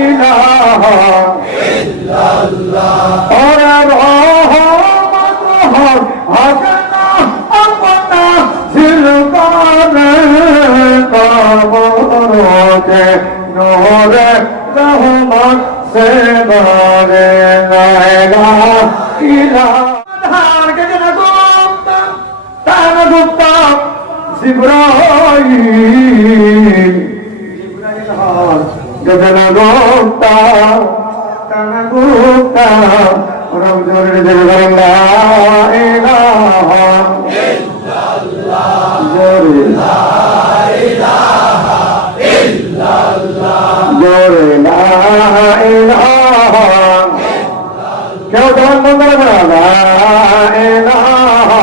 ইলাহা ইল্লাল্লাহ ওরে রহমত হক হাসনা আপনা জিলকারে কবরকে নূরে রহমত সে ভরে লা ইলাহা কে জানা গুপ্তা তানা গুপ্তা জিব্রাইল গজনা গোপ্তা তানা গোপ্তা রমজোরের জোরে লা ইলাহা ইল্লাল্লাহ জোরে লা ইলাহা ইল্লাল্লাহ জোরে লা ইলাহা কেউ তখন বন্ধ করে লা ইলাহা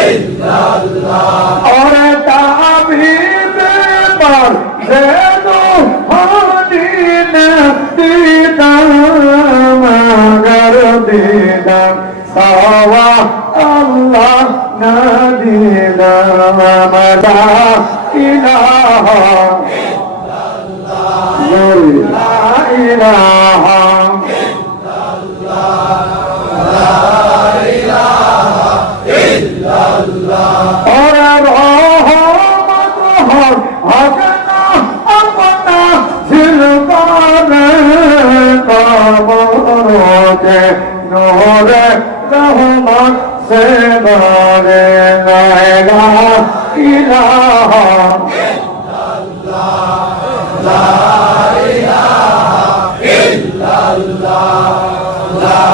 ইল্লাল্লাহ ওরে তাবিব পার দেদো হাদিন দিদাম মগর দিদাম সাওয়া আল্লাহ না দিদাম লা ইলাহা ইল্লাল্লাহ লা ইলাহা ইল্লাল্লাহ লা ইলাহা ইল্লাল্লাহ ওরে রহমত হক হাসনা আপনা জিলকারে কবরকে নূরে রহমত সে ভরে লা ইলাহা ইল্লাল্লাহ লা ইলাহা ইল্লাল্লাহ লা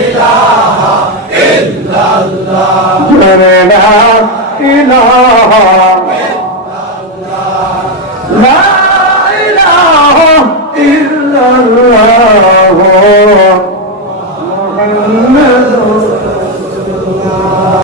ইলাহা ইল্লাল্লাহ জোরে লা ইলাহা ইল্লাল্লাহ লা ইলাহা ইল্লাল্লাহ মুহাম্মাদুর রাসূলুল্লাহ